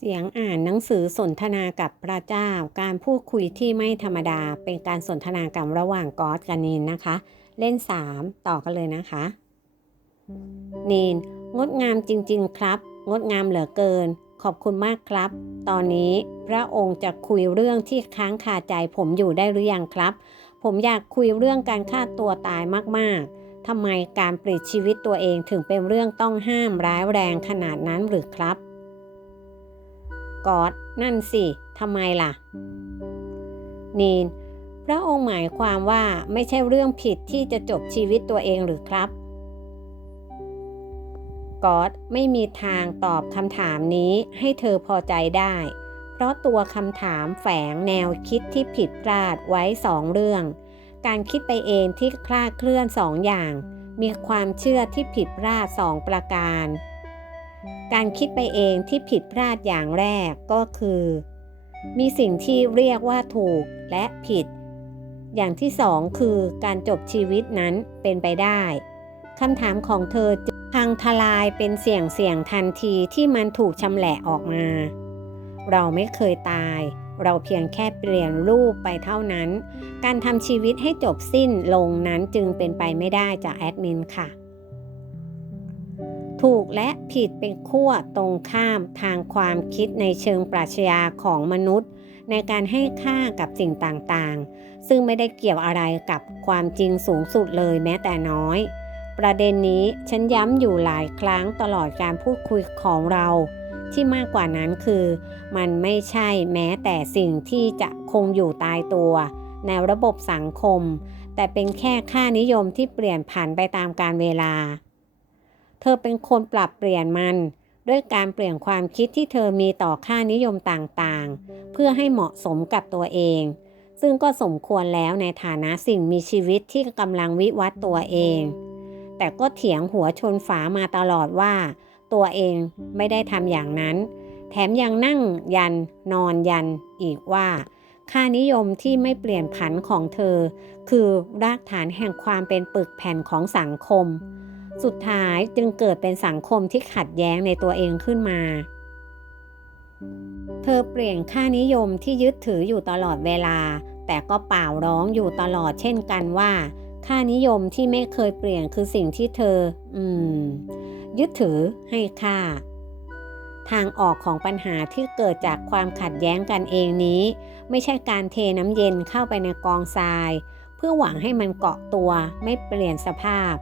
เสียงอ่านหนังสือสนทนากับพระเจ้า การพูดคุยที่ไม่ธรรมดา เป็นการสนทนากันระหว่างกอตกับนีนนะคะ เล่น 3 ต่อกันเลยนะคะ นีน งดงามจริง ๆ ครับ งดงามเหลือเกิน ขอบคุณมากครับ ตอนนี้พระองค์จะคุยเรื่องที่ค้างคาใจผมอยู่ได้หรือยังครับ ผมอยากคุยเรื่องการฆ่าตัวตายมากๆทำไมการปลิดชีวิตตัวเองถึงเป็นเรื่องต้องห้ามร้ายแรงขนาดนั้นหรือครับ กอดนั่นสิทำไมล่ะ นีน พระองค์หมายความว่าไม่ใช่เรื่องผิดที่จะจบชีวิตตัวเองหรือครับกอดไม่มีทางตอบคำถามนี้ให้เธอพอใจได้ เพราะตัวคำถามแฝงแนวคิดที่ผิดพลาดไว้สองเรื่อง การคิดไปเองที่คลาดเคลื่อนสองอย่าง มีความเชื่อที่ผิดพลาดสองประการ การคิดไปเองที่ผิดพลาดอย่างแรกก็คือ มีสิ่งที่เรียกว่าถูกและผิด อย่างที่สองคือการจบชีวิตนั้นเป็นไปได้คำถามของเธอจะพังทลายเป็นเสียงเสียงทันทีที่มันถูกชำแหละออกมา เราไม่เคยตาย เราเพียงแค่เปลี่ยนรูปไปเท่านั้น การทำชีวิตให้จบสิ้นลงนั้นจึงเป็นไปไม่ได้จากแอดมินค่ะ ถูกและผิดเป็นขั้วตรงข้ามทางความคิดในเชิงปรัชญาของมนุษย์ ในการให้ค่ากับสิ่งต่างๆ ซึ่งไม่ได้เกี่ยวอะไรกับความจริงสูงสุดเลยแม้แต่น้อย ประเด็นนี้ฉันย้ำอยู่หลายครั้งตลอดการพูดคุยของเรา ที่มากกว่านั้นคือ มันไม่ใช่แม้แต่สิ่งที่จะคงอยู่ตายตัว ในระบบสังคม แต่เป็นแค่ค่านิยมที่เปลี่ยนผันไปตามกาลเวลา เธอเป็นคนปรับเปลี่ยนมัน ด้วยการเปลี่ยนความคิดที่เธอมีต่อค่านิยมต่างๆ เพื่อให้เหมาะสมกับตัวเอง ซึ่งก็สมควรแล้วในฐานะสิ่งมีชีวิตที่กำลังวิวัฒน์ตัวเอง แต่ก็เถียงหัวชนฝามาตลอดว่า ตัวเองไม่ได้ทำอย่างนั้น แถมยังนั่งยันนอนยันอีกว่าค่านิยมที่ไม่เปลี่ยนผันของเธอ คือรากฐานแห่งความเป็นปึกแผ่นของสังคม สุดท้ายจึงเกิดเป็นสังคมที่ขัดแย้งในตัวเองขึ้นมา เธอเปลี่ยนค่านิยมที่ยึดถืออยู่ตลอดเวลา แต่ก็เปล่าร้องอยู่ตลอดเช่นกันว่า ค่านิยมที่ไม่เคยเปลี่ยนคือสิ่งที่เธอ อืม ยึดถือให้ค่า ทางออกของปัญหาที่เกิดจากความขัดแย้งกันเองนี้ ไม่ใช่การเทน้ำเย็นเข้าไปในกองทราย เพื่อหวังให้มันเกาะตัวไม่เปลี่ยนสภาพ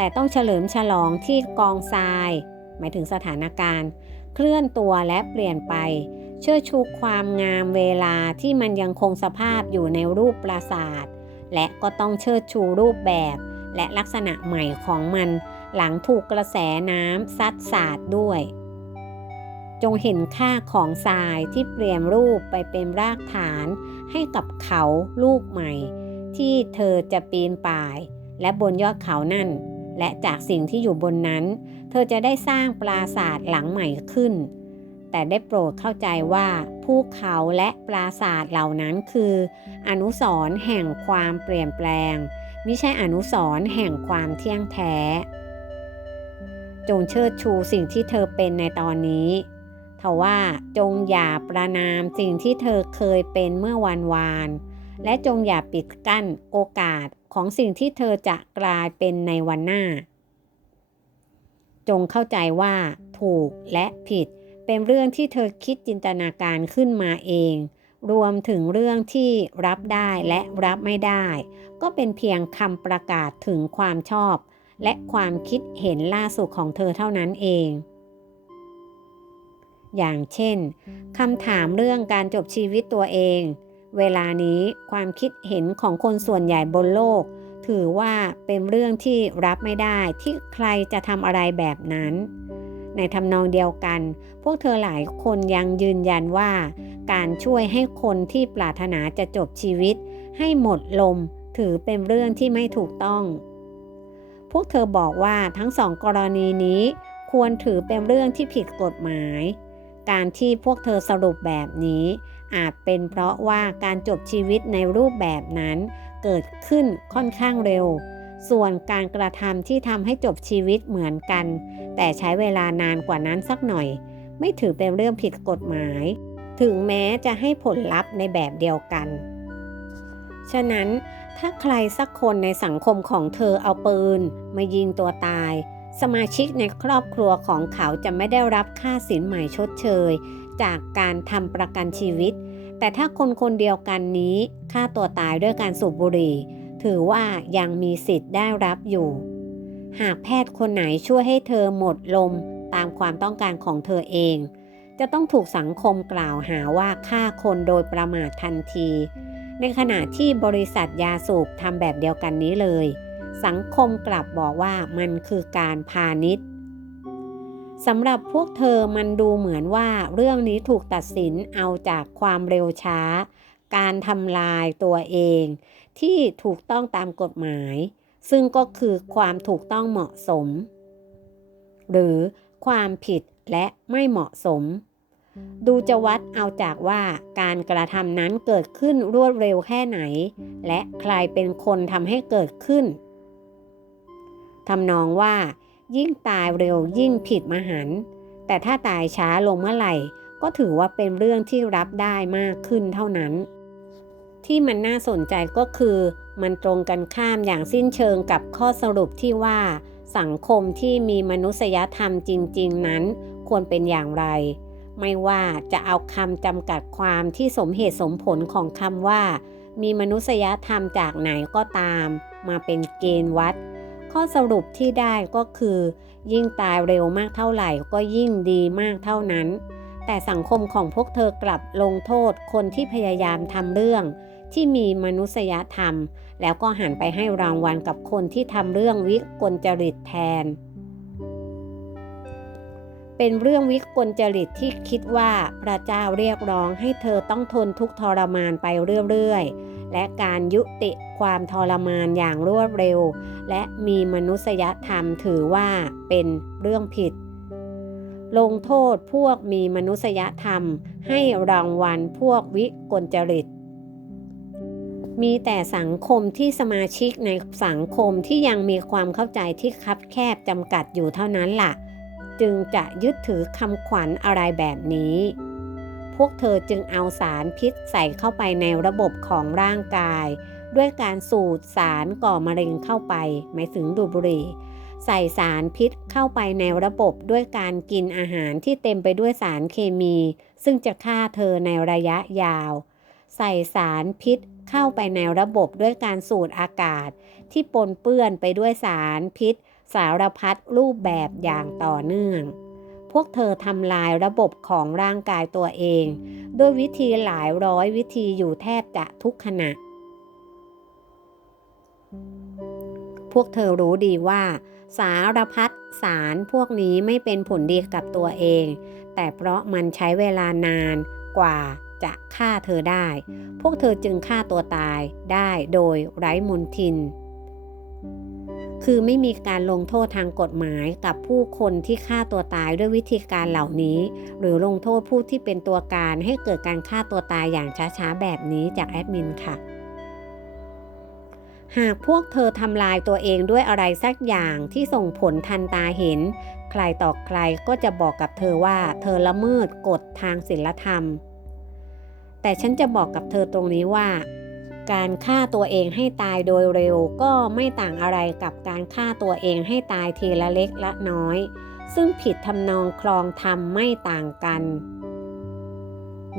แต่ต้องเฉลิมฉลองที่กองทราย หมายถึงสถานการณ์ เคลื่อนตัวและเปลี่ยนไป เชื่อชูความงามเวลาที่มันยังคงสภาพอยู่ในรูปปราสาท และก็ต้องเชิดชูรูปแบบ และลักษณะใหม่ของมันหลังถูกกระแสน้ำซัดสาดด้วย จงเห็นค่าของทรายที่เปลี่ยนรูปไปเป็นรากฐาน ให้กับเขาลูกใหม่ ที่เธอจะปีนป่าย และบนยอดเขานั่น และจากสิ่งที่อยู่บนนั้น เธอจะได้สร้างปราสาทหลังใหม่ขึ้น แต่ได้โปรดเข้าใจว่าภูเขาและปราสาทเหล่านั้นคือ อนุสร์แห่งความเปลี่ยนแปลง ไม่ใช่อนุสร์แห่งความเที่ยงแท้ จงเชิดชูสิ่งที่เธอเป็นในตอนนี้ทว่าจงอย่าประนามสิ่งที่เธอเคยเป็นเมื่อวันวาน และจงอย่าปิดกั้นโอกาส ของสิ่งที่เธอจะกลายเป็นในวันหน้า จงเข้าใจว่า ถูกและผิด เป็นเรื่องที่เธอคิดจินตนาการขึ้นมาเอง รวมถึงเรื่องที่รับได้และรับไม่ได้ ก็เป็นเพียงคำประกาศถึงความชอบ และความคิดเห็นล่าสุดของเธอเท่านั้นเองอย่างเช่นคำถามเรื่องการจบชีวิตตัวเอง เวลานี้ความคิดเห็นของคนส่วนใหญ่บนโลก ถือว่าเป็นเรื่องที่รับไม่ได้ที่ใครจะทำอะไรแบบนั้น ในทำนองเดียวกัน พวกเธอหลายคนยังยืนยันว่า การช่วยให้คนที่ปรารถนาจะจบชีวิต ให้หมดลม ถือเป็นเรื่องที่ไม่ถูกต้อง พวกเธอบอกว่าทั้งสองกรณีนี้ ควรถือเป็นเรื่องที่ผิดกฎหมาย การที่พวกเธอสรุปแบบนี้ อาจเป็นเพราะว่าการจบชีวิตในรูปแบบนั้นเกิดขึ้นค่อนข้างเร็ว ส่วนการกระทำที่ทำให้จบชีวิตเหมือนกัน แต่ใช้เวลานานกว่านั้นสักหน่อย ไม่ถือเป็นเรื่องผิดกฎหมาย ถึงแม้จะให้ผลลัพธ์ในแบบเดียวกัน ฉะนั้นถ้าใครสักคนในสังคมของเธอเอาปืนมายิงตัวตายสมาชิกในครอบครัวของเขาจะไม่ได้รับค่าสินใหม่ชดเชย จากการทำประกันชีวิต แต่ถ้าคนคนเดียวกันนี้ฆ่าตัวตายด้วยการสูบบุหรี่ ถือว่ายังมีสิทธิ์ได้รับอยู่ หากแพทย์คนไหนช่วยให้เธอหมดลมตามความต้องการของเธอเอง จะต้องถูกสังคมกล่าวหาว่าฆ่าคนโดยประมาททันที ในขณะที่บริษัทยาสูบทำแบบเดียวกันนี้เลย สังคมกลับบอกว่ามันคือการพาณิชย์ สำหรับพวกเธอมันดูเหมือนว่าเรื่องนี้ถูกตัดสินเอาจากความเร็วช้า การทำลายตัวเอง ที่ถูกต้องตามกฎหมาย ซึ่งก็คือความถูกต้องเหมาะสม หรือความผิดและไม่เหมาะสม ดูจะวัดเอาจากว่าการกระทำนั้นเกิดขึ้นรวดเร็วแค่ไหน และใครเป็นคนทำให้เกิดขึ้นทำนองว่า ยิ่งตายเร็วยิ่งผิดมหันต์แต่ถ้าตายช้าลงเมื่อไหร่ ก็ถือว่าเป็นเรื่องที่รับได้มากขึ้นเท่านั้น ที่มันน่าสนใจก็คือ มันตรงกันข้ามอย่างสิ้นเชิงกับข้อสรุปที่ว่า สังคมที่มีมนุษยธรรมจริง ๆ นั้นควรเป็นอย่างไร ไม่ว่าจะเอาคำจำกัดความที่สมเหตุสมผลของคำว่า มีมนุษยธรรมจากไหนก็ตาม มาเป็นเกณฑ์วัด ข้อสรุปที่ได้ก็คือ ยิ่งตายเร็วมากเท่าไหร่ก็ยิ่งดีมากเท่านั้น แต่สังคมของพวกเธอกลับลงโทษคนที่พยายามทำเรื่อง ที่มีมนุษยธรรม แล้วก็หันไปให้รางวัลกับคนที่ทำเรื่องวิกลจริตแทน เป็นเรื่องวิกลจริตที่คิดว่าพระเจ้าเรียกร้องให้เธอต้องทนทุกทรมานไปเรื่อยๆ และการยุติความทรมานอย่างรวดเร็ว และมีมนุษยธรรมถือว่าเป็นเรื่องผิด ลงโทษพวกมีมนุษยธรรม ให้รางวัลพวกวิกลจริต มีแต่สังคมที่สมาชิกในสังคมที่ยังมีความเข้าใจที่คับแคบจำกัดอยู่เท่านั้นล่ะ จึงจะยึดถือคำขวัญอะไรแบบนี้ พวกเธอจึงเอาสารพิษใส่เข้าไปในระบบของร่างกาย ด้วยการสูดสารก่อมะเร็งเข้าไปหมายถึงดูดบุหรี่ ใส่สารพิษเข้าไปในระบบด้วยการกินอาหารที่เต็มไปด้วยสารเคมี ซึ่งจะฆ่าเธอในระยะยาว ใส่สารพิษเข้าไปในระบบด้วยการสูดอากาศ ที่ปนเปื้อนไปด้วยสารพิษ สารพัดรูปแบบอย่างต่อเนื่อง วกเธอทำลายระบบของร่างกายตัวเอง ด้วยวิธีหลายร้อยวิธีอยู่แทบจะทุกขณะ พวกเธอรู้ดีว่า สารพัดสารพวกนี้ไม่เป็นผลดีกับตัวเอง แต่เพราะมันใช้เวลานานกว่าจะฆ่าเธอได้ พวกเธอจึงฆ่าตัวตายได้โดยไร้มนทิน คือไม่มีการลงโทษทางกฎหมายกับผู้คนที่ฆ่าตัวตายด้วยวิธีการเหล่านี้ หรือลงโทษผู้ที่เป็นตัวการให้เกิดการฆ่าตัวตายอย่างช้าๆแบบนี้จากแอดมินค่ะหากพวกเธอทำลายตัวเองด้วยอะไรสักอย่างที่ส่งผลทันตาเห็น ใครต่อใครก็จะบอกกับเธอว่าเธอละเมิดกฎทางศีลธรรม แต่ฉันจะบอกกับเธอตรงนี้ว่า การฆ่าตัวเองให้ตายโดยเร็วก็ไม่ต่างอะไรกับการฆ่าตัวเองให้ตายทีละเล็กละน้อย ซึ่งผิดทำนองคลองธรรมไม่ต่างกัน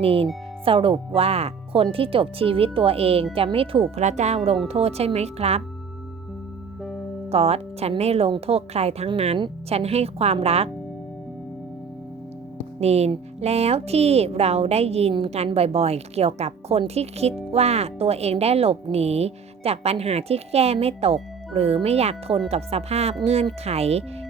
นีนสรุปว่าคนที่จบชีวิตตัวเองจะไม่ถูกพระเจ้าลงโทษใช่ไหมครับกอดฉันไม่ลงโทษใครทั้งนั้น ฉันให้ความรัก นีน แล้วที่เราได้ยินกันบ่อยๆ เกี่ยวกับคนที่คิดว่าตัวเองได้หลบหนี จากปัญหาที่แก้ไม่ตก หรือไม่อยากทนกับสภาพเงื่อนไข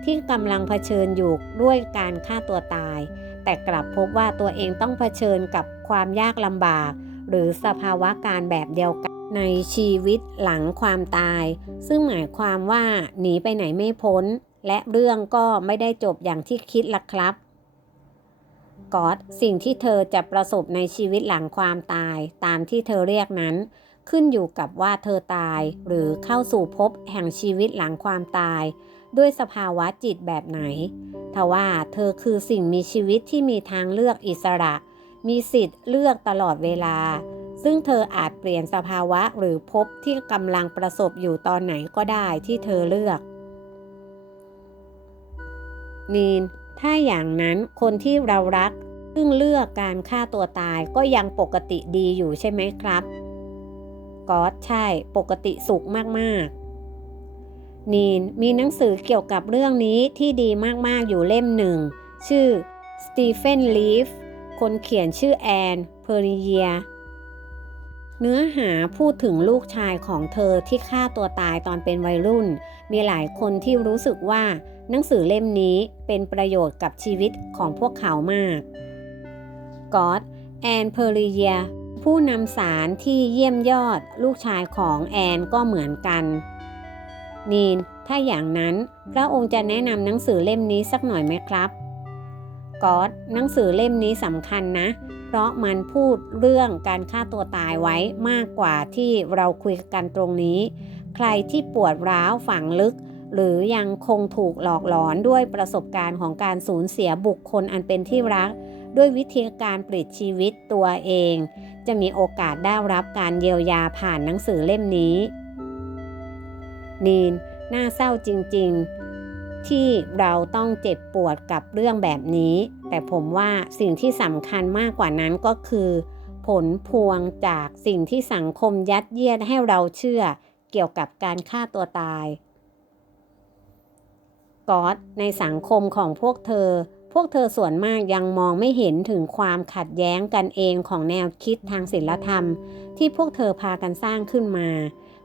ที่กำลังเผชิญอยู่ด้วยการฆ่าตัวตาย แต่กลับพบว่าตัวเองต้องเผชิญกับความยากลำบาก หรือสภาวะการแบบเดียวกันในชีวิตหลังความตาย ซึ่งหมายความว่าหนีไปไหนไม่พ้น และเรื่องก็ไม่ได้จบอย่างที่คิดละครับ กอดสิ่งที่เธอจะประสบในชีวิตหลังความตาย ตามที่เธอเรียกนั้น ขึ้นอยู่กับว่าเธอตายหรือเข้าสู่ภพแห่งชีวิตหลังความตาย ด้วยสภาวะจิตแบบไหนทว่าเธอคือสิ่งมีชีวิตที่มีทางเลือกอิสระ มีสิทธิ์เลือกตลอดเวลา ซึ่งเธออาจเปลี่ยนสภาวะหรือพบที่กำลังประสบอยู่ตอนไหนก็ได้ที่เธอเลือกนีน ถ้าอย่างนั้นคนที่เรารักซึ่งเลือกการฆ่าตัวตายก็ยังปกติดีอยู่ใช่ไหมครับก๊อตใช่ปกติสุขมากๆ นีนมีหนังสือเกี่ยวกับเรื่องนี้ที่ดีมากๆอยู่เล่มหนึ่ง ชื่อสตีเฟนลีฟคนเขียนชื่อแอนเพอริเยีย เนื้อหาพูดถึงลูกชายของเธอที่ฆ่าตัวตายตอนเป็นวัยรุ่น มีหลายคนที่รู้สึกว่าหนังสือเล่มนี้เป็นประโยชน์กับชีวิตของพวกเขามาก กอดแอนเพอริเยียผู้นำสารที่เยี่ยมยอดลูกชายของแอนก็เหมือนกัน นีน ถ้าอย่างนั้นพระองค์จะแนะนำหนังสือเล่มนี้สักหน่อยไหมครับกอดหนังสือเล่มนี้สำคัญนะ เพราะมันพูดเรื่องการฆ่าตัวตายไว้มากกว่าที่เราคุยกันตรงนี้ ใครที่ปวดร้าวฝังลึก หรือยังคงถูกหลอกหลอนด้วยประสบการณ์ของการสูญเสียบุคคลอันเป็นที่รัก ด้วยวิธีการปลิดชีวิตตัวเอง จะมีโอกาสได้รับการเยียวยาผ่านหนังสือเล่มนี้ นีนน่าเศร้าจริง ๆ ที่เราต้องเจ็บปวดกับเรื่องแบบนี้ แต่ผมว่าสิ่งที่สำคัญมากกว่านั้นก็คือ ผลพวงจากสิ่งที่สังคมยัดเยียดให้เราเชื่อเกี่ยวกับการฆ่าตัวตายกอดในสังคมของพวกเธอ พวกเธอส่วนมากยังมองไม่เห็นถึงความขัดแย้งกันเองของแนวคิดทางศิลธรรม ที่พวกเธอพากันสร้างขึ้นมา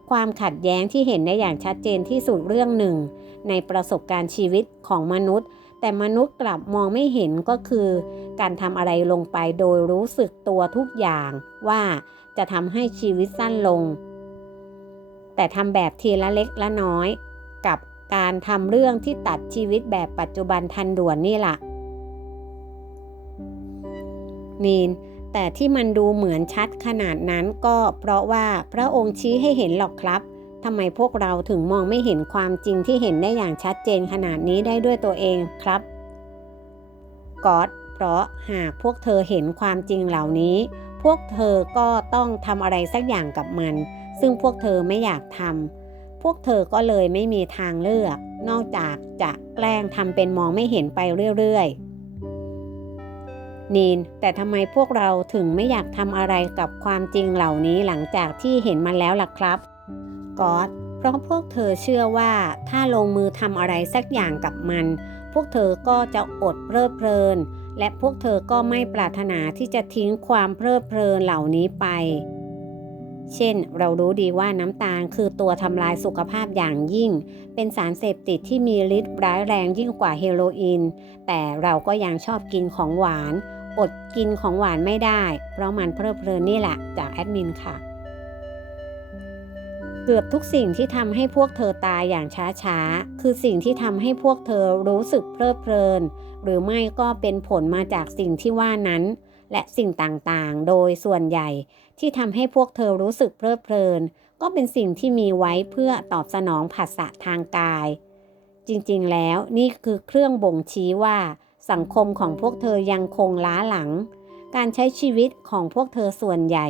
ความขัดแย้งที่เห็นได้อย่างชัดเจนที่สุดเรื่องหนึ่ง ในประสบการณ์ชีวิตของมนุษย์ แต่มนุษย์กลับมองไม่เห็นก็คือ การทำอะไรลงไปโดยรู้สึกตัวทุกอย่างว่าจะทำให้ชีวิตสั้นลง แต่ทำแบบทีละเล็กละน้อย กับการทำเรื่องที่ตัดชีวิตแบบปัจจุบันทันด่วนนี่แหละนีนแต่ที่มันดูเหมือนชัดขนาดนั้นก็เพราะว่าพระองค์ชี้ให้เห็นหรอกครับ ทำไมพวกเราถึงมองไม่เห็นความจริงที่เห็นได้อย่างชัดเจนขนาดนี้ได้ด้วยตัวเองครับกอดเพราะหากพวกเธอเห็นความจริงเหล่านี้ พวกเธอก็ต้องทำอะไรสักอย่างกับมัน ซึ่งพวกเธอไม่อยากทำพวกเธอก็เลยไม่มีทางเลือก นอกจากจะแกล้งทำเป็นมองไม่เห็นไปเรื่อยๆนีนแต่ทำไมพวกเราถึงไม่อยากทำอะไรกับความจริงเหล่านี้หลังจากที่เห็นมันแล้วล่ะครับ กอดเพราะพวกเธอเชื่อว่าถ้าลงมือทำอะไรสักอย่างกับมัน พวกเธอก็จะอดเพลิดเพลิน และพวกเธอก็ไม่ปรารถนาที่จะทิ้งความเพลิดเพลินเหล่านี้ไป เช่น เรารู้ดีว่าน้ำตาลคือตัวทำลายสุขภาพอย่างยิ่ง เป็นสารเสพติดที่มีฤทธิ์ร้ายแรงยิ่งกว่าเฮโรอีน แต่เราก็ยังชอบกินของหวาน อดกินของหวานไม่ได้ เพราะมันเพลิดเพลินนี่แหละ จากแอดมินค่ะ เกือบทุกสิ่งที่ทำให้พวกเธอตายอย่างช้าๆ คือสิ่งที่ทำให้พวกเธอรู้สึกเพลิดเพลิน หรือไม่ก็เป็นผลมาจากสิ่งที่ว่านั้น และสิ่งต่างๆ โดยส่วนใหญ่ที่ทำให้พวกเธอรู้สึกเพลิดเพลิน ก็เป็นสิ่งที่มีไว้เพื่อตอบสนองผัสสะทางกาย จริงๆ แล้วนี่คือเครื่องบ่งชี้ว่า สังคมของพวกเธอยังคงล้าหลัง การใช้ชีวิตของพวกเธอส่วนใหญ่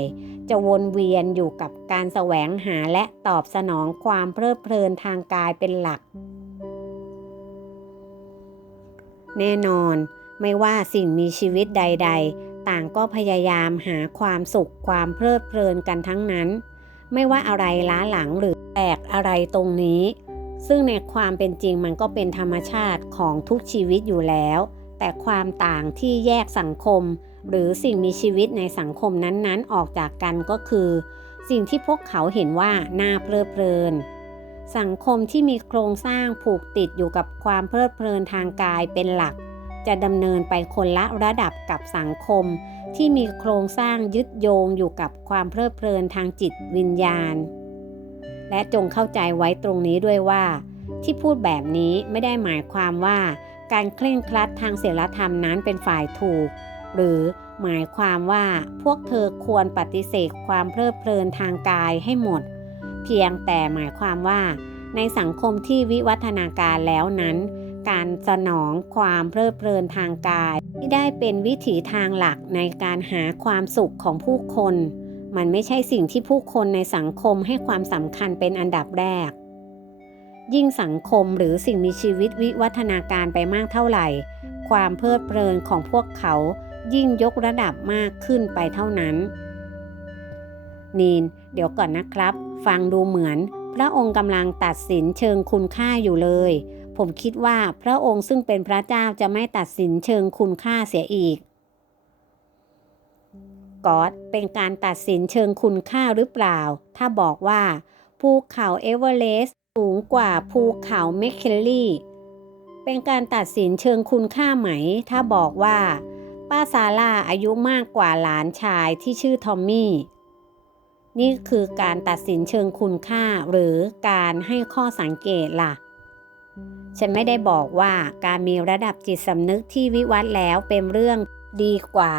จะวนเวียนอยู่กับการแสวงหาและตอบสนองความเพลิดเพลินทางกายเป็นหลัก แน่นอน ไม่ว่าสิ่งมีชีวิตใด ๆ ต่างก็พยายามหาความสุขความเพลิดเพลินกันทั้งนั้น ไม่ว่าอะไรล้าหลังหรือแตกอะไรตรงนี้ ซึ่งในความเป็นจริงมันก็เป็นธรรมชาติของทุกชีวิตอยู่แล้วแต่ความต่างที่แยกสังคม หรือสิ่งมีชีวิตในสังคมนั้นๆ ออกจากกันก็คือ สิ่งที่พวกเขาเห็นว่าน่าเพลิดเพลิน สังคมที่มีโครงสร้างผูกติดอยู่กับความเพลิดเพลินทางกายเป็นหลัก จะดำเนินไปคนละระดับกับสังคม ที่มีโครงสร้างยึดโยงอยู่กับความเพลิดเพลินทางจิตวิญญาณ และจงเข้าใจไว้ตรงนี้ด้วยว่า ที่พูดแบบนี้ไม่ได้หมายความว่าการเคร่งครัดทางศีลธรรมนั้นเป็นฝ่ายถูก หรือหมายความว่าพวกเธอควรปฏิเสธความเพลิดเพลินทางกายให้หมด เพียงแต่หมายความว่า ในสังคมที่วิวัฒนาการแล้วนั้น การสนองความเพลิดเพลินทางกาย ที่ได้เป็นวิถีทางหลักในการหาความสุขของผู้คน มันไม่ใช่สิ่งที่ผู้คนในสังคมให้ความสำคัญเป็นอันดับแรก ยิ่งสังคมหรือสิ่งมีชีวิตวิวัฒนาการไปมากเท่าไหร่ ความเพลิดเพลินของพวกเขา ยิ่งยกระดับมากขึ้นไปเท่านั้น นีน เดี๋ยวก่อนนะครับ ฟังดูเหมือน พระองค์กำลังตัดสินเชิงคุณค่าอยู่เลย ผมคิดว่าพระองค์ซึ่งเป็นพระเจ้าจะไม่ตัดสินเชิงคุณค่าเสียอีกกอดเป็นการตัดสินเชิงคุณค่าหรือเปล่า ถ้าบอกว่า ภูเขาเอเวอเรสต์สูงกว่าภูเขาเมคเคลลี่ เป็นการตัดสินเชิงคุณค่าไหม ถ้าบอกว่า ป้าซาร่าอายุมากกว่าหลานชายที่ชื่อทอมมี่ นี่คือการตัดสินเชิงคุณค่าหรือการให้ข้อสังเกตล่ะ ฉันไม่ได้บอกว่าการมีระดับจิตสำนึกที่วิวัฒน์แล้วเป็นเรื่องดีกว่า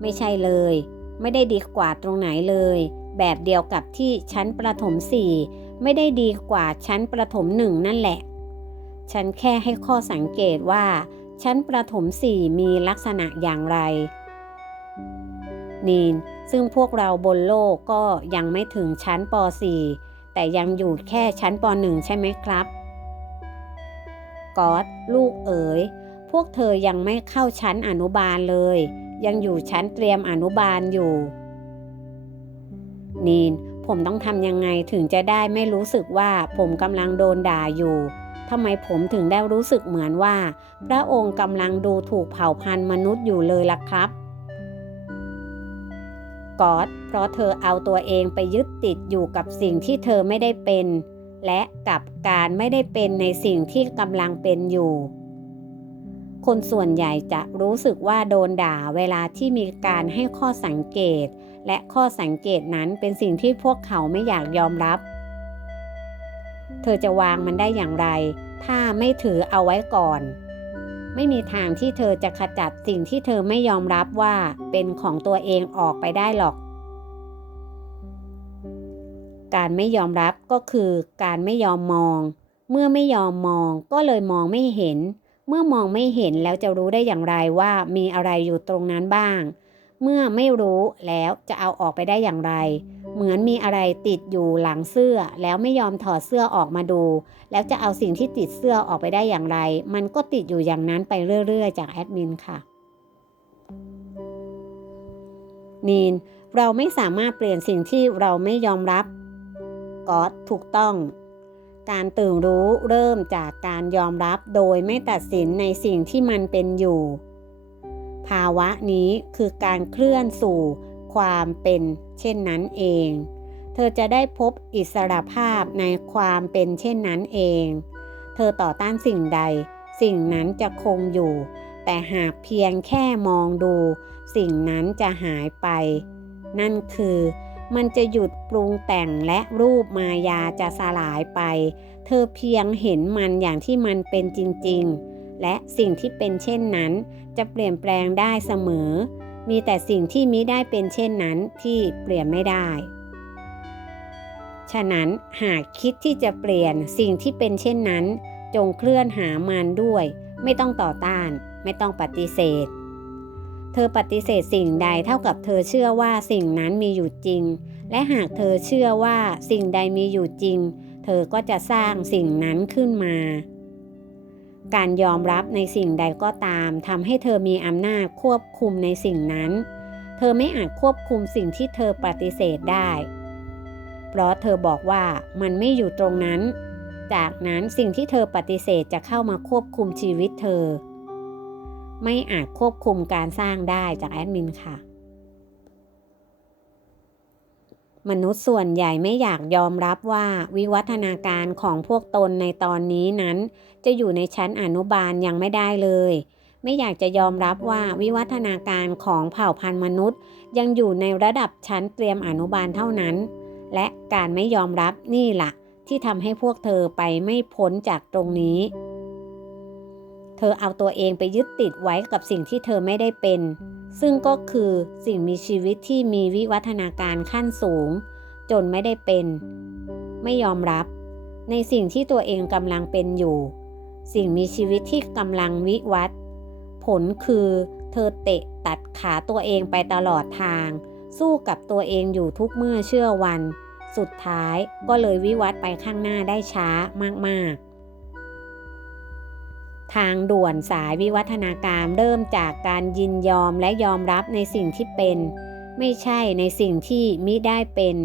ไม่ใช่เลย ไม่ได้ดีกว่าตรงไหนเลย แบบเดียวกับที่ชั้นประถมสี่ไม่ได้ดีกว่าชั้นประถมหนึ่งนั่นแหละ ฉันแค่ให้ข้อสังเกตว่า ชั้นประถมสี่มีลักษณะอย่างไร นีนซึ่งพวกเราบนโลกก็ยังไม่ถึงชั้นป .4 แต่ยังอยู่แค่ชั้นป .1 ใช่ไหมครับกอดลูกเอ๋ย พวกเธอยังไม่เข้าชั้นอนุบาลเลย ยังอยู่ชั้นเตรียมอนุบาลอยู่ นีนผมต้องทำยังไงถึงจะได้ไม่รู้สึกว่าผมกำลังโดนด่าอยู่ำไมผมถึงได้รู้สึกเหมือนว่า พระองค์กำลังดูถูกเผ่าพันธุ์มนุษย์อยู่เลยล่ะครับกอดเพราะเธอเอาตัวเองไปยึดติดอยู่กับสิ่งที่เธอไม่ได้เป็น และกับการไม่ได้เป็นในสิ่งที่กำลังเป็นอยู่ คนส่วนใหญ่จะรู้สึกว่าโดนด่าเวลาที่มีการให้ข้อสังเกต และข้อสังเกตนั้นเป็นสิ่งที่พวกเขาไม่อยากยอมรับ เธอจะวางมันได้อย่างไร ถ้าไม่ถือเอาไว้ก่อน ไม่มีทางที่เธอจะขจัดสิ่งที่เธอไม่ยอมรับว่าเป็นของตัวเองออกไปได้หรอก การไม่ยอมรับก็คือการไม่ยอมมอง เมื่อไม่ยอมมองก็เลยมองไม่เห็น เมื่อมองไม่เห็นแล้วจะรู้ได้อย่างไรว่ามีอะไรอยู่ตรงนั้นบ้าง เมื่อไม่รู้แล้วจะเอาออกไปได้อย่างไร เหมือนมีอะไรติดอยู่หลังเสื้อ แล้วไม่ยอมถอดเสื้อออกมาดู แล้วจะเอาสิ่งที่ติดเสื้อออกไปได้อย่างไร มันก็ติดอยู่อย่างนั้นไปเรื่อยๆ จากแอดมินค่ะนีนเราไม่สามารถเปลี่ยนสิ่งที่เราไม่ยอมรับก็ถูกต้อง การตื่นรู้เริ่มจากการยอมรับโดยไม่ตัดสินในสิ่งที่มันเป็นอยู่ ภาวะนี้คือการเคลื่อนสู่ ความเป็นเช่นนั้นเอง เธอจะได้พบอิสระภาพในความเป็นเช่นนั้นเอง เธอต่อต้านสิ่งใด สิ่งนั้นจะคงอยู่ แต่หากเพียงแค่มองดู สิ่งนั้นจะหายไป นั่นคือมันจะหยุดปรุงแต่งและรูปมายาจะสลายไป เธอเพียงเห็นมันอย่างที่มันเป็นจริง ๆ และสิ่งที่เป็นเช่นนั้น จะเปลี่ยนแปลงได้เสมอ มีแต่สิ่งที่มิได้เป็นเช่นนั้นที่เปลี่ยนไม่ได้ ฉะนั้นหากคิดที่จะเปลี่ยนสิ่งที่เป็นเช่นนั้น จงเคลื่อนหามันด้วย ไม่ต้องต่อต้าน ไม่ต้องปฏิเสธ เธอปฏิเสธสิ่งใดเท่ากับเธอเชื่อว่าสิ่งนั้นมีอยู่จริง และหากเธอเชื่อว่าสิ่งใดมีอยู่จริง เธอก็จะสร้างสิ่งนั้นขึ้นมา การยอมรับในสิ่งใดก็ตามทำให้เธอมีอำนาจควบคุมในสิ่งนั้น เธอไม่อาจควบคุมสิ่งที่เธอปฏิเสธได้ เพราะเธอบอกว่ามันไม่อยู่ตรงนั้น จากนั้นสิ่งที่เธอปฏิเสธจะเข้ามาควบคุมชีวิตเธอ ไม่อาจควบคุมการสร้างได้จากแอดมินค่ะ มนุษย์ส่วนใหญ่ไม่อยากยอมรับว่าวิวัฒนาการของพวกตนในตอนนี้นั้น จะอยู่ในชั้นอนุบาลยังไม่ได้เลย ไม่อยากจะยอมรับว่าวิวัฒนาการของเผ่าพันธุ์มนุษย์ ยังอยู่ในระดับชั้นเตรียมอนุบาลเท่านั้น และการไม่ยอมรับนี่แหละที่ทำให้พวกเธอไปไม่พ้นจากตรงนี้ เธอเอาตัวเองไปยึดติดไว้กับสิ่งที่เธอไม่ได้เป็น ซึ่งก็คือสิ่งมีชีวิตที่มีวิวัฒนาการขั้นสูง จนไม่ได้เป็น ไม่ยอมรับ ในสิ่งที่ตัวเองกำลังเป็นอยู่ สิ่งมีชีวิตที่กำลังวิวัฒผลคือเธอเตะตัดขาตัวเองไปตลอดทาง สู้กับตัวเองอยู่ทุกเมื่อเชื่อวัน สุดท้ายก็เลยวิวัฒไปข้างหน้าได้ช้ามากๆ ทางด่วนสายวิวัฒนาการเริ่มจากการยินยอมและยอมรับในสิ่งที่เป็น ไม่ใช่ในสิ่งที่มิได้เป็น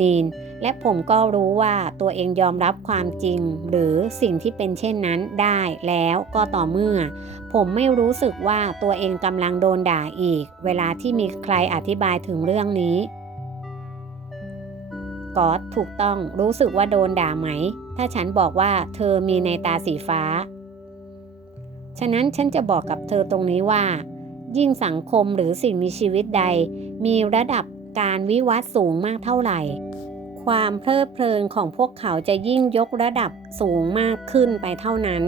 นีน และผมก็รู้ว่าตัวเองยอมรับความจริง หรือสิ่งที่เป็นเช่นนั้นได้แล้วก็ต่อเมื่อ ผมไม่รู้สึกว่าตัวเองกำลังโดนด่าอีก เวลาที่มีใครอธิบายถึงเรื่องนี้ก็ถูกต้องรู้สึกว่าโดนด่าไหม ถ้าฉันบอกว่าเธอมีในตาสีฟ้า ฉะนั้นฉันจะบอกกับเธอตรงนี้ว่า ยิ่งสังคมหรือสิ่งมีชีวิตใด มีระดับการวิวัฒน์สูงมากเท่าไหร่ ความเพลิดเพลินของพวกเขาจะยิ่งยกระดับสูงมากขึ้นไปเท่านั้น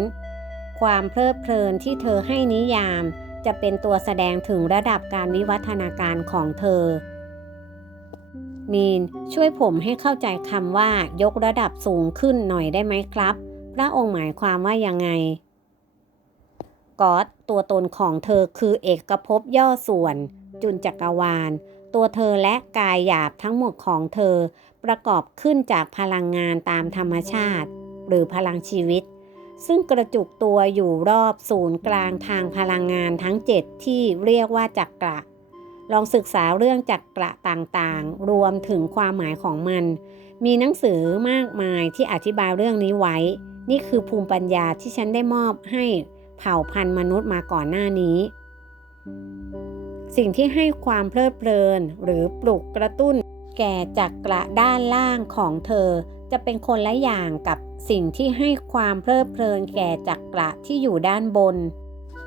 ความเพลิดเพลินที่เธอให้นิยามจะเป็นตัวแสดงถึงระดับการวิวัฒนาการของเธอ นีนช่วยผมให้เข้าใจคำว่ายกระดับสูงขึ้นหน่อยได้ไหมครับ พระองค์หมายความว่ายังไงก๊อตตัวตนของเธอคือเอกภพย่อส่วน จุนจักรวาล ตัวเธอและกายหยาบทั้งหมดของเธอ ประกอบขึ้นจากพลังงานตามธรรมชาติ หรือพลังชีวิต ซึ่งกระจุกตัวอยู่รอบศูนย์กลางทางพลังงานทั้ง 7 ที่เรียกว่าจักระ ลองศึกษาเรื่องจักระต่างๆ รวมถึงความหมายของมัน มีหนังสือมากมายที่อธิบายเรื่องนี้ไว้ นี่คือภูมิปัญญาที่ฉันได้มอบให้เผ่าพันธุ์มนุษย์มาก่อนหน้านี้ สิ่งที่ให้ความเพลิดเพลินหรือปลุกกระตุ้น แก่จักระด้านล่างของเธอ จะเป็นคนละอย่างกับสิ่งที่ให้ความเพลิดเพลินแก่จักระที่อยู่ด้านบน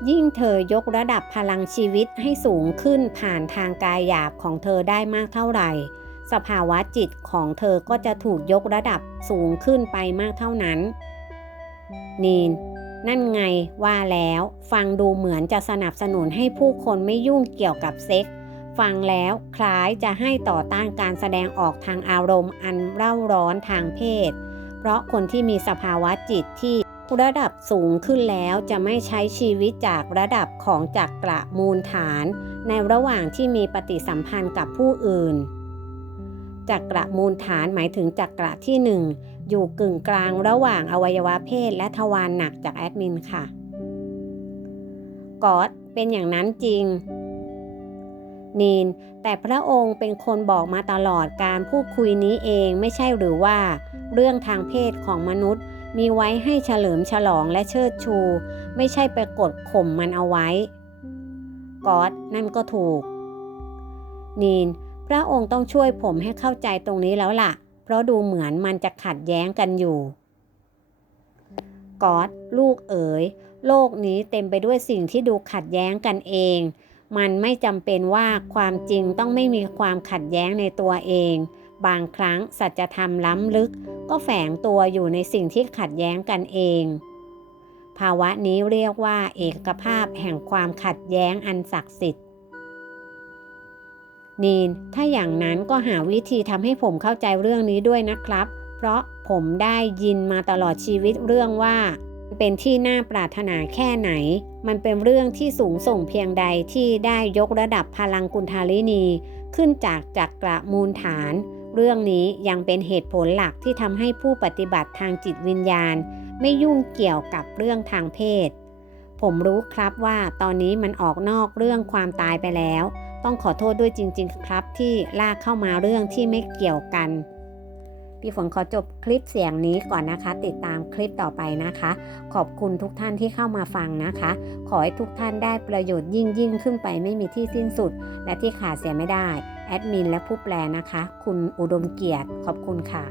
ยิ่งเธอยกระดับพลังชีวิตให้สูงขึ้นผ่านทางกายหยาบของเธอได้มากเท่าไหร่ สภาวะจิตของเธอก็จะถูกยกระดับสูงขึ้นไปมากเท่านั้น นีน นั่นไงว่าแล้ว ฟังดูเหมือนจะสนับสนุนให้ผู้คนไม่ยุ่งเกี่ยวกับเซ็กส์ฟังแล้วคล้ายจะให้ต่อต้านการแสดงออกทางอารมณ์อันเร่าร้อนทางเพศ เพราะคนที่มีสภาวะจิตที่ ระดับสูงขึ้นแล้วจะไม่ใช้ชีวิตจากระดับของจักระมูลฐาน ในระหว่างที่มีปฏิสัมพันธ์กับผู้อื่นจักระมูลฐานหมายถึงจักระที่หนึ่งอยู่กึ่งกลางระหว่างอวัยวะเพศและทวารหนักจากแอดมินค่ะกอดเป็นอย่างนั้นจริง นีน แต่พระองค์เป็นคนบอกมาตลอดการพูดคุยนี้เองไม่ใช่หรือว่า เรื่องทางเพศของมนุษย์ มีไว้ให้เฉลิมฉลองและเชิดชู ไม่ใช่ไปกดข่มมันเอาไว้กอดนั่นก็ถูก นีน พระองค์ต้องช่วยผมให้เข้าใจตรงนี้แล้วล่ะ เพราะดูเหมือนมันจะขัดแย้งกันอยู่กอดลูกเอ๋ย โลกนี้เต็มไปด้วยสิ่งที่ดูขัดแย้งกันเอง มันไม่จำเป็นว่าความจริงต้องไม่มีความขัดแย้งในตัวเอง บางครั้งสัจธรรมล้ำลึก ก็แฝงตัวอยู่ในสิ่งที่ขัดแย้งกันเอง ภาวะนี้เรียกว่า เอกภาพแห่งความขัดแย้งอันศักดิ์สิทธิ์ นีน ถ้าอย่างนั้นก็หาวิธีทำให้ผมเข้าใจเรื่องนี้ด้วยนะครับ เพราะผมได้ยินมาตลอดชีวิตเรื่องว่าเป็นที่น่าปรารถนาแค่ไหน มันเป็นเรื่องที่สูงส่งเพียงใดที่ได้ยกระดับพลังกุณฑาลินี ขึ้นจากจักระมูลฐาน เรื่องนี้ยังเป็นเหตุผลหลักที่ทำให้ผู้ปฏิบัติทางจิตวิญญาณ ไม่ยุ่งเกี่ยวกับเรื่องทางเพศ ผมรู้ครับว่าตอนนี้มันออกนอกเรื่องความตายไปแล้ว ต้องขอโทษด้วยจริง ๆ ครับที่ลากเข้ามาเรื่องที่ไม่เกี่ยวกันพี่ฝนขอจบคลิปเสียงนี้ก่อนนะคะ ติดตามคลิปต่อไปนะคะ ขอบคุณทุกท่านที่เข้ามาฟังนะคะ ขอให้ทุกท่านได้ประโยชน์ยิ่งยิ่งขึ้นไปไม่มีที่สิ้นสุด และที่ขาดเสียไม่ได้ แอดมินและผู้แปลนะคะ คุณอุดมเกียรติขอบคุณค่ะ